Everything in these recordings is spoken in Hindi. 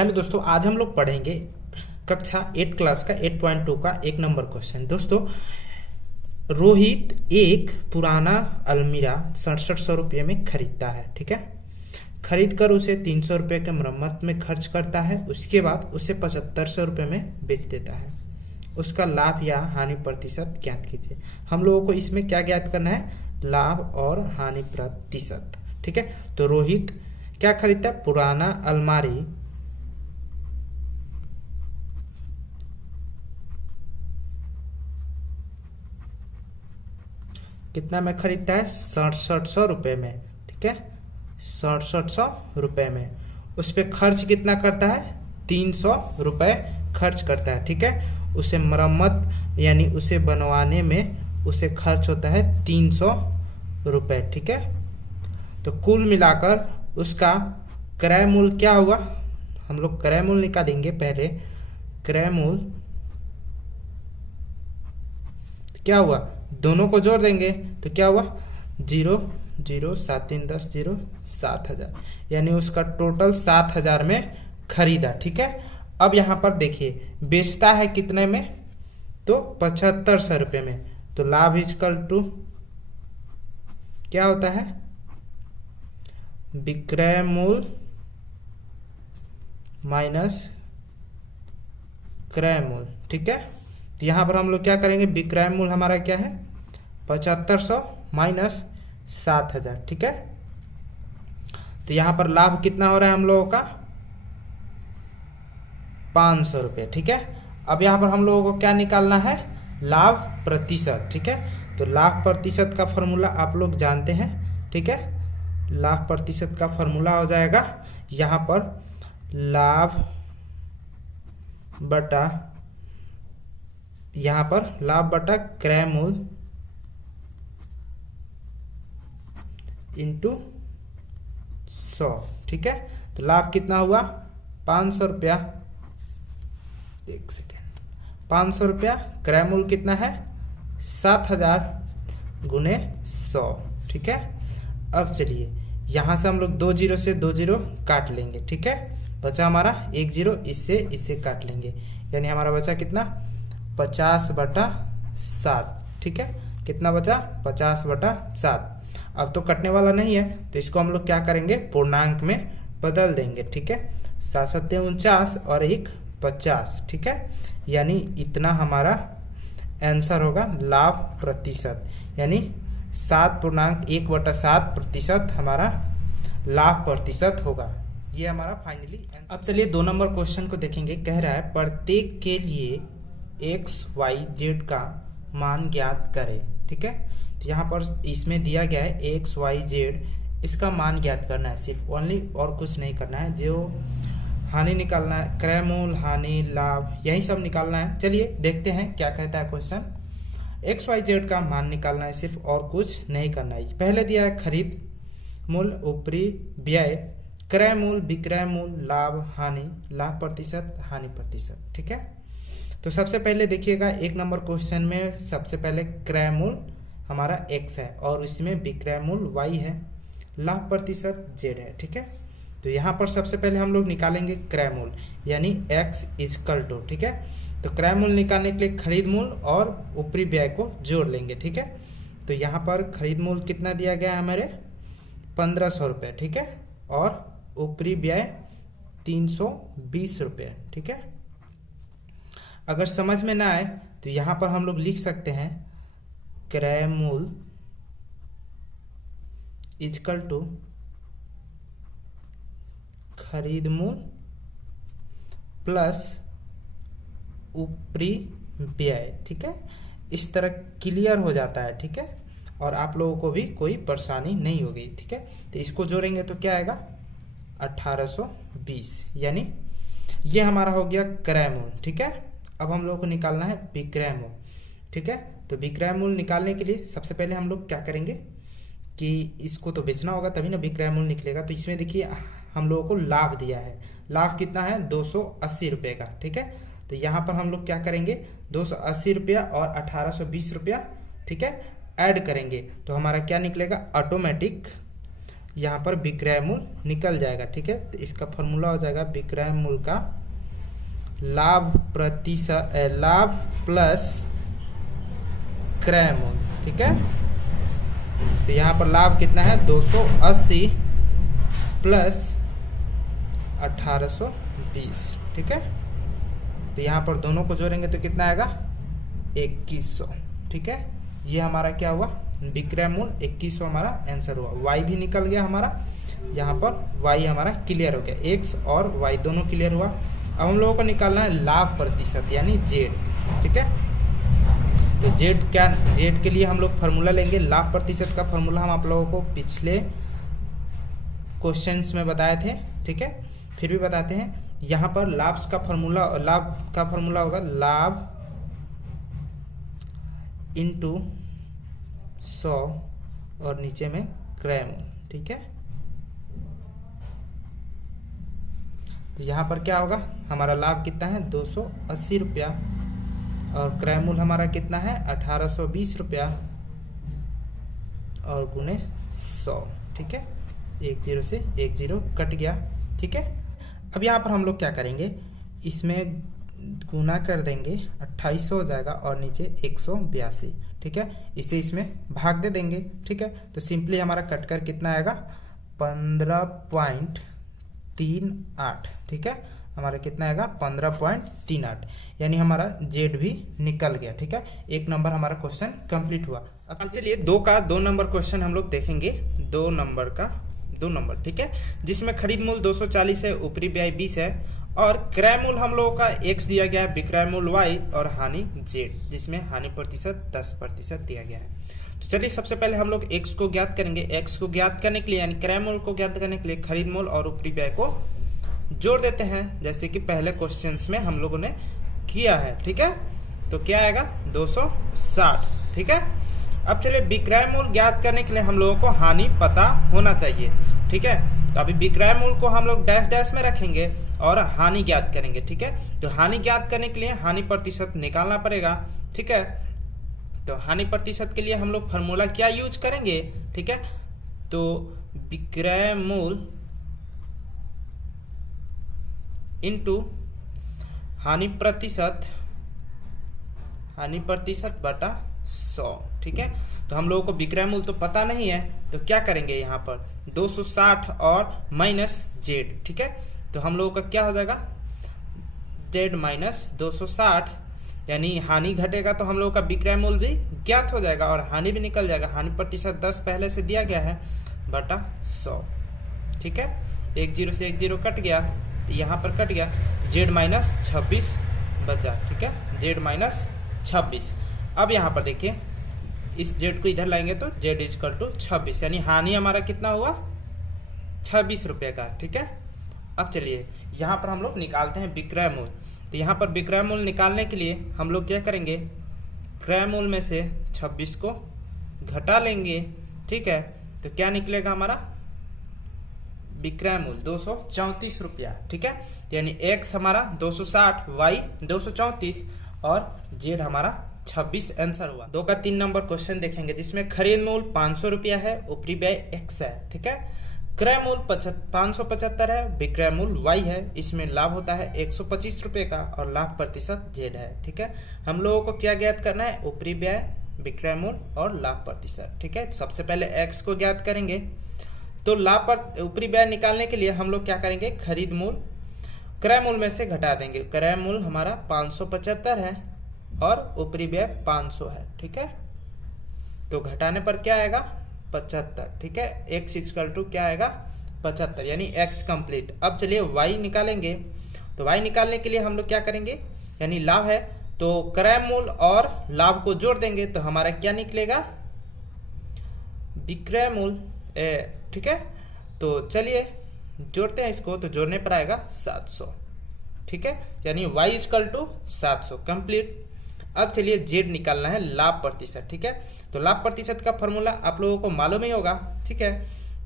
हेलो दोस्तों, आज हम लोग पढ़ेंगे कक्षा 8 क्लास का 8.2 का 1 नंबर क्वेश्चन। दोस्तों, रोहित एक पुराना अलमीरा 6700 रुपये में खरीदता है। ठीक है, खरीद कर उसे 300 रुपये के मरम्मत में खर्च करता है। उसके बाद उसे 7500 रुपये में बेच देता है। उसका लाभ या हानि प्रतिशत ज्ञात कीजिए। हम लोगों को इसमें क्या ज्ञात करना है? लाभ और हानि प्रतिशत। ठीक है, तो रोहित क्या खरीदता है? पुराना अलमारी कितना में खरीदता है? 6700 रुपये में। ठीक है, 6700 रुपये में। उस पर खर्च कितना करता है? 300 रुपये खर्च करता है। ठीक है, उसे मरम्मत यानी उसे बनवाने में उसे खर्च होता है 300 रुपये। ठीक है, तो कुल मिलाकर उसका क्रय मूल्य क्या हुआ? हम लोग क्रय मूल्य निकालेंगे। पहले क्रय मूल्य क्या हुआ? दोनों को जोड़ देंगे तो क्या हुआ? 0 0 7 3 10 0 7000, यानी उसका टोटल 7000 में खरीदा। ठीक है, अब यहां पर देखिए बेचता है कितने में? तो 7500 रुपये में। तो लाभ इजकल टू क्या होता है? विक्रय मूल्य माइनस क्रय मूल्य। ठीक है, तो यहां पर हम लोग क्या करेंगे? विक्रय मूल्य हमारा क्या है? 7500 माइनस 7000। ठीक है, तो यहां पर लाभ कितना हो रहा है हम लोगों का? 500 रुपये। ठीक है, अब यहां पर हम लोगों को क्या निकालना है? लाभ प्रतिशत। ठीक है, तो लाभ प्रतिशत का फॉर्मूला आप लोग जानते हैं। ठीक है, लाभ प्रतिशत का फॉर्मूला हो जाएगा यहां पर लाभ बटा क्रय मूल्य इंटू 100। ठीक है, तो लाभ कितना हुआ? 500 रुपया। एक सेकेंड, 500 रुपया। क्रय मूल्य कितना है? 7000 गुने 100। ठीक है, अब चलिए यहां से हम लोग 2 जीरो से 2 जीरो काट लेंगे। ठीक है, बचा हमारा 1 जीरो, इससे काट लेंगे, यानी हमारा बचा कितना? 50/7। ठीक है, कितना बचा? 50/7। अब तो कटने वाला नहीं है, तो इसको हम लोग क्या करेंगे? पूर्णांक में बदल देंगे। ठीक है, 7 7 49 और 1 50। ठीक है, यानी इतना हमारा आंसर होगा लाभ प्रतिशत, यानी 7.1/7% हमारा लाभ प्रतिशत होगा। ये हमारा फाइनली। अब चलिए 2 नंबर क्वेश्चन को देखेंगे। कह रहा है प्रत्येक के लिए XYZ का मान ज्ञात करें। ठीक है, तो यहाँ पर इसमें दिया गया है XYZ, इसका मान ज्ञात करना है सिर्फ, ओनली, और कुछ नहीं करना है। जो हानि निकालना है, क्रय मूल्य, हानि, लाभ, यही सब निकालना है। चलिए देखते हैं क्या कहता है क्वेश्चन। XYZ का मान निकालना है सिर्फ, और कुछ नहीं करना है। पहले दिया है खरीद मूल्य, ऊपरी व्यय, क्रय मूल्य, विक्रय मूल्य, लाभ, हानि, लाभ प्रतिशत, हानि प्रतिशत। ठीक है, तो सबसे पहले देखिएगा 1 नंबर क्वेश्चन में सबसे पहले क्रय मूल्य हमारा X है और इसमें विक्रय मूल्य Y है, लाभ प्रतिशत Z है। ठीक है, तो यहाँ पर सबसे पहले हम लोग निकालेंगे क्रय मूल्य, यानी X इजकल टू। ठीक है, तो क्रय मूल्य निकालने के लिए खरीद मूल्य और ऊपरी व्यय को जोड़ लेंगे। ठीक है, तो यहाँ पर खरीद मूल्य कितना दिया गया है हमारे? 1500 रुपये। ठीक है, और ऊपरी व्यय 320 रुपये। ठीक है, अगर समझ में ना आए तो यहाँ पर हम लोग लिख सकते हैं क्रय मूल्य इजकल टू खरीद मूल्य प्लस ऊपरी व्यय। ठीक है, इस तरह क्लियर हो जाता है। ठीक है, और आप लोगों को भी कोई परेशानी नहीं होगी। ठीक है, तो इसको जोड़ेंगे तो क्या आएगा? 1820, यानी ये हमारा हो गया क्रय मूल्य। ठीक है, अब हम लोगों को निकालना है विक्रय मूल्य। ठीक है, तो विक्रय मूल्य निकालने के लिए सबसे पहले हम लोग क्या करेंगे कि इसको तो बेचना होगा तभी ना विक्रय मूल्य निकलेगा। तो इसमें देखिए हम लोगों को लाभ दिया है। लाभ कितना है? 280 रुपये का। ठीक है, तो यहाँ पर हम लोग क्या करेंगे? 280 रुपया और 1820 रुपया, ठीक है, ऐड करेंगे तो हमारा क्या निकलेगा? ऑटोमेटिक यहाँ पर विक्रय मूल्य निकल जाएगा। ठीक है, तो इसका फॉर्मूला हो जाएगा विक्रय मूल्य का लाभ प्रतिशत, लाभ प्लस क्रय मूल्य। ठीक है, तो यहाँ पर लाभ कितना है 280 प्लस 1820। ठीक है, तो यहाँ पर दोनों को जोड़ेंगे तो कितना आएगा 2100। ठीक है, ये हमारा क्या हुआ विक्रय मूल्य 2100 हमारा आंसर हुआ। वाई भी निकल गया हमारा, यहाँ पर वाई हमारा क्लियर हो गया, एक्स और वाई दोनों क्लियर हुआ। अब हम लोगों को निकालना है लाभ प्रतिशत यानी जेड। ठीक है, तो जेड के लिए हम लोग फार्मूला लेंगे। लाभ प्रतिशत का फार्मूला हम आप लोगों को पिछले क्वेश्चंस में बताए थे। ठीक है, फिर भी बताते हैं। यहाँ पर लाभ का फार्मूला होगा लाभ इंटू 100 और नीचे में क्रय मूल्य। ठीक है, तो यहाँ पर क्या होगा हमारा लाभ कितना है 280 रुपया और क्रय मूल्य हमारा कितना है 1820 रुपया और गुणे 100। ठीक है, 10 से 10 कट गया। ठीक है, अब यहाँ पर हम लोग क्या करेंगे, इसमें गुना कर देंगे 2800 हो जाएगा और नीचे 182। ठीक है, इसे इसमें भाग दे देंगे। ठीक है, तो सिंपली हमारा कटकर कितना आएगा 15.38। ठीक है, हमारा कितना आएगा 15.38, यानी हमारा जेड भी निकल गया। ठीक है, 1 नंबर हमारा क्वेश्चन कंप्लीट हुआ। अब चलिए 2 नंबर क्वेश्चन हम लोग देखेंगे। 2 नंबर ठीक है, जिसमें खरीद मूल्य 240 है, ऊपरी व्यय 20 है और क्रय मूल्य हम लोगों का x दिया गया है, विक्रय मूल्य y और हानि z, जिसमें हानि प्रतिशत 10% दिया गया है। तो चलिए सबसे पहले हम लोग x को ज्ञात करेंगे। x को ज्ञात करने के लिए यानी क्रय मूल्य को ज्ञात करने के लिए खरीद मूल्य और ऊपरी व्यय को जोड़ देते हैं, जैसे कि पहले क्वेश्चंस में हम लोगों ने किया है। ठीक है, तो क्या आएगा 260। ठीक है, अब चलिए विक्रय मूल्य ज्ञात करने के लिए हम लोगों को हानि पता होना चाहिए। ठीक है, तो अभी विक्रय मूल्य को हम लोग डैश डैश में रखेंगे और हानि ज्ञात करेंगे। ठीक है, तो हानि ज्ञात करने के लिए हानि प्रतिशत निकालना पड़ेगा। ठीक है, तो हानि प्रतिशत के लिए हम लोग फॉर्मूला क्या यूज करेंगे। ठीक है, तो विक्रय मूल्य इनटू हानि प्रतिशत बटा 100। ठीक है, तो हम लोगों को विक्रय मूल्य तो पता नहीं है, तो क्या करेंगे यहाँ पर 260 और माइनस जेड। ठीक है, तो हम लोगों का क्या हो जाएगा जेड माइनस 260, यानी हानि घटेगा तो हम लोगों का विक्रय मूल्य भी ज्ञात हो जाएगा और हानि भी निकल जाएगा। हानि प्रतिशत 10 पहले से दिया गया है बटा 100। ठीक है, 10 से 10 कट गया, यहाँ पर कट गया, जेड माइनस 26 बचा। ठीक है, जेड माइनस 26। अब यहाँ पर देखिए इस जेड को इधर लाएंगे तो जेड इजकल टू 26, यानी हानि हमारा कितना हुआ 26 रुपये का। ठीक है, अब चलिए यहाँ पर हम लोग निकालते हैं विक्रय मूल्य। तो यहाँ पर विक्रय मूल्य निकालने के लिए हम लोग क्या करेंगे, क्रय मूल्य में से 26 को घटा लेंगे। ठीक है, तो क्या निकलेगा हमारा विक्रय मूल्य 234 रुपया। ठीक है, यानी एक्स हमारा 260, वाई 234 और जेड हमारा 26 आंसर हुआ। 2 का 3 नंबर क्वेश्चन देखेंगे, जिसमें खरीद मूल्य 500 रुपया है, ऊपरी व्यय x है। ठीक है, क्रय मूल्य 575 है, विक्रय मूल्य y है, इसमें लाभ होता है 125 रुपये का और लाभ प्रतिशत z है। ठीक है, हम लोगों को क्या ज्ञात करना है ऊपरी व्यय, विक्रय मूल्य और लाभ प्रतिशत। ठीक है, सबसे पहले x को ज्ञात करेंगे, तो लाभ पर ऊपरी व्यय निकालने के लिए हम लोग क्या करेंगे खरीद मूल्य क्रय मूल्य में से घटा देंगे। क्रय मूल्य हमारा 575 है और ऊपरी व्यय 500 है। ठीक है, तो घटाने पर क्या आएगा 75। ठीक है, x इक्वल टू क्या आएगा 75, यानी x कंप्लीट। अब चलिए y निकालेंगे, तो y निकालने के लिए हम लोग क्या करेंगे, यानी लाभ है तो क्रय मूल्य और लाभ को जोड़ देंगे तो हमारा क्या निकलेगा विक्रय मूल्य। ठीक है, तो चलिए जोड़ते हैं इसको, तो जोड़ने पर आएगा 700। ठीक है, यानी y इक्वल टू 700 कंप्लीट। अब चलिए z निकालना है लाभ प्रतिशत। ठीक है, तो लाभ प्रतिशत का फॉर्मूला आप लोगों को मालूम ही होगा। ठीक है,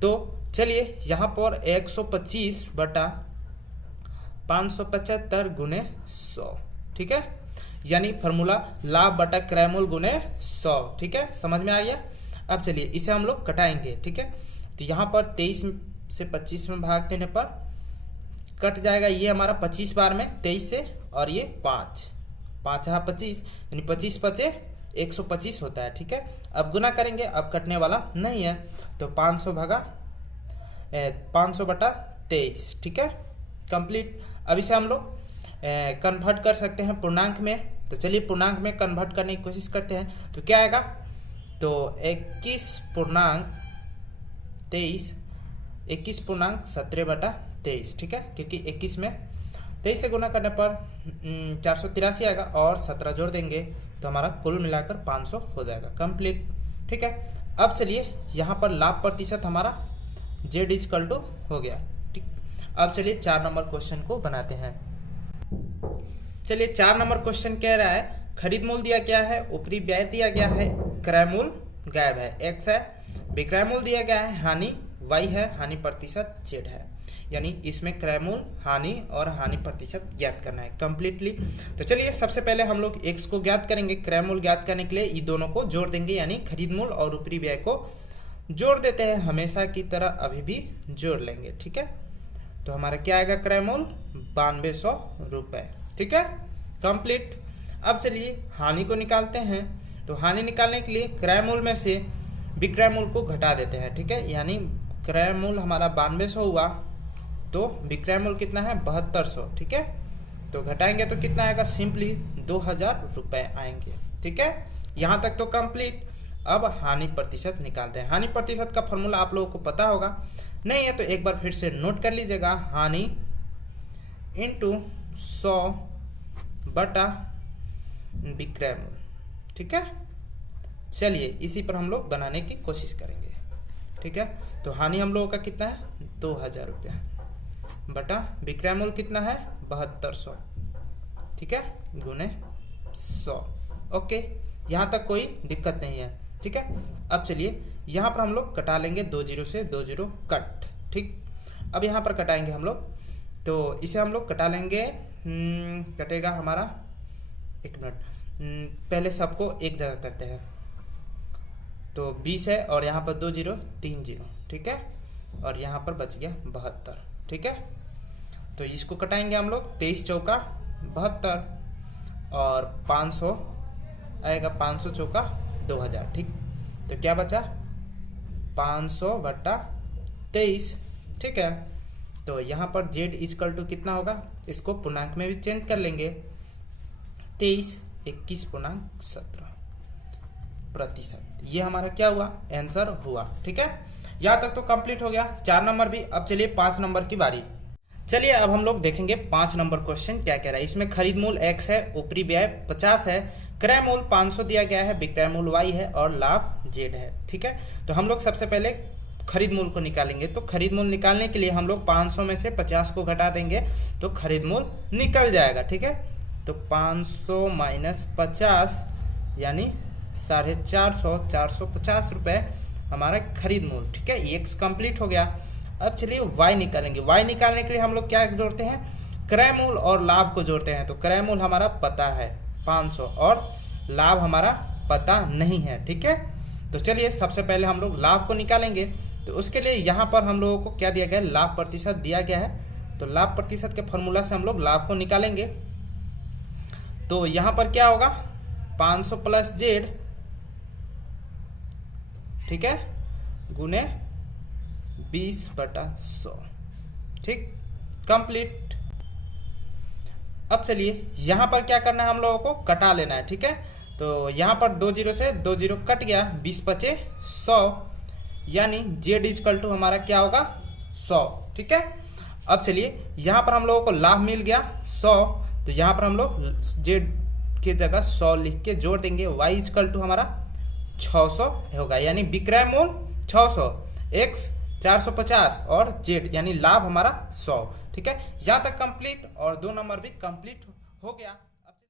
तो चलिए यहाँ पर 125 बटा 575 गुने 100। ठीक है, यानी फॉर्मूला लाभ बटा क्रय मूल्य गुने 100। ठीक है, समझ में आ गया। अब चलिए इसे हम लोग कटाएंगे। ठीक है, तो यहाँ पर 23 से 25 में भाग देने पर कट जाएगा ये हमारा 25 बार में 23 से, और ये 5 यहाँ 25, यानी 25 पचे 125 होता है। ठीक है, अब गुना करेंगे, अब कटने वाला नहीं है, तो 500 बटा 23। ठीक है, कंप्लीट। अब इसे हम लोग कन्वर्ट कर सकते हैं पूर्णांक में, तो चलिए पूर्णांक में कन्वर्ट करने की कोशिश करते हैं। तो क्या आएगा, तो 21.17 बटा 23। ठीक है, क्योंकि 21 में 23 से गुना करने पर 483 आएगा, और 17 जोड़ देंगे तो हमारा कुल मिलाकर 500 हो जाएगा। कंप्लीट। ठीक है, अब चलिए यहाँ पर लाभ प्रतिशत हमारा Z इक्वल टू हो गया। ठीक, अब चलिए 4 नंबर क्वेश्चन को बनाते हैं। चलिए 4 नंबर क्वेश्चन कह रहा है खरीद मूल्य दिया गया है, ऊपरी व्यय दिया गया है, क्रय मूल्य गायब है, x है, विक्रय मूल्य दिया गया है, हानि y है, हानि प्रतिशत z है। यानी इसमें क्रय मूल्य, हानि और हानि प्रतिशत ज्ञात करना है कंप्लीटली। तो चलिए सबसे पहले हम लोग x को ज्ञात करेंगे। क्रय मूल्य ज्ञात करने के लिए ये दोनों को जोड़ देंगे, यानी खरीद मूल्य और ऊपरी व्यय को जोड़ देते हैं, हमेशा की तरह अभी भी जोड़ लेंगे। ठीक है, तो हमारा क्या आएगा, क्रय मूल्य 9200 रुपए। ठीक है, कंप्लीट। अब चलिए हानि को निकालते हैं। तो हानि निकालने के लिए क्रय मूल्य में से विक्रय मूल्य को घटा देते हैं। ठीक है, यानी क्रय मूल्य हमारा 9200 हुआ, तो विक्रय मूल्य कितना है 7200। ठीक है, तो घटाएंगे तो कितना आएगा, सिंपली 2000 रुपए आएंगे। ठीक है, यहाँ तक तो कंप्लीट। अब हानि प्रतिशत निकालते हैं। हानि प्रतिशत का फॉर्मूला आप लोगों को पता होगा, नहीं है तो एक बार फिर से नोट कर लीजिएगा। हानि इंटू 100 बटा विक्रय मूल्य। ठीक है, चलिए इसी पर हम लोग बनाने की कोशिश करेंगे। ठीक है, तो हानि हम लोगों का कितना है 2000 रुपया, बटा विक्रय मूल्य कितना है 7200। ठीक है, गुने 100। ओके, यहाँ तक कोई दिक्कत नहीं है। ठीक है, अब चलिए यहाँ पर हम लोग कटा लेंगे, 20 से 20 कट। ठीक, अब यहाँ पर कटाएंगे हम लोग, तो इसे हम लोग कटा लेंगे। कटेगा हमारा, एक मिनट, पहले सबको एक जगह करते हैं। तो 20 है और यहाँ पर 2 0 3 0। ठीक है, और यहाँ पर बच गया 72। ठीक है, तो इसको कटाएंगे हम लोग, 23 चौका 72 और 500 आएगा, 500 चौका 2000। ठीक, तो क्या बचा 500 बटा 23। ठीक है, तो यहाँ पर z इक्वल टू कितना होगा, इसको पूर्णांक में भी चेंज कर लेंगे, 23 21.17%। ये हमारा क्या हुआ, आंसर हुआ। ठीक है, यहाँ तक तो कंप्लीट हो गया 4 नंबर भी। अब चलिए 5 नंबर की बारी। चलिए अब हम लोग देखेंगे 5 नंबर क्वेश्चन क्या कह रहा है। इसमें खरीद मूल्य x है, ऊपरी व्यय 50 है, क्रय मूल्य 500 दिया गया है, विक्रय मूल्य y है और लाभ z है। ठीक है, तो हम लोग सबसे पहले खरीद मूल्य को निकालेंगे। तो खरीद मूल्य निकालने के लिए हम लोग 500 में से 50 को घटा देंगे, तो खरीद मूल्य निकल जाएगा। ठीक है, तो 500 माइनस 50 यानी 450, 450 रुपये हमारा खरीद मूल्य। ठीक है, ये कंप्लीट हो गया। अब चलिए y निकालेंगे। y निकालने के लिए हम लोग क्या जोड़ते हैं, क्रय मूल्य और लाभ को जोड़ते हैं। तो क्रय मूल्य हमारा पता है 500 और लाभ हमारा पता नहीं है। ठीक है, तो चलिए सबसे पहले हम लोग लाभ को निकालेंगे। तो उसके लिए यहाँ पर हम लोगों को क्या दिया गया है, लाभ प्रतिशत दिया गया है। तो लाभ प्रतिशत के फॉर्मूला से हम लोग लाभ को निकालेंगे। तो यहाँ पर क्या होगा, 500 प्लस z, ठीक है, गुने 20/100। ठीक, कंप्लीट। अब चलिए यहाँ पर क्या करना है, हम लोगों को कटा लेना है। ठीक है, तो यहाँ पर 2 0 से 2 0 कट गया, 20 बचे 100, यानी z इक्वल टू हमारा क्या होगा 100। ठीक है, अब चलिए यहाँ पर हम लोगों को लाभ मिल गया 100, तो यहाँ पर हम लोग z के जगह 100 लिख के जोड़ देंगे। y इक्वल टू हमारा 600 होगा, यानी विक्रय मूल्य 600, x 450 और z यानी लाभ हमारा 100। ठीक है, यहाँ तक कंप्लीट और 2 नंबर भी कंप्लीट हो गया।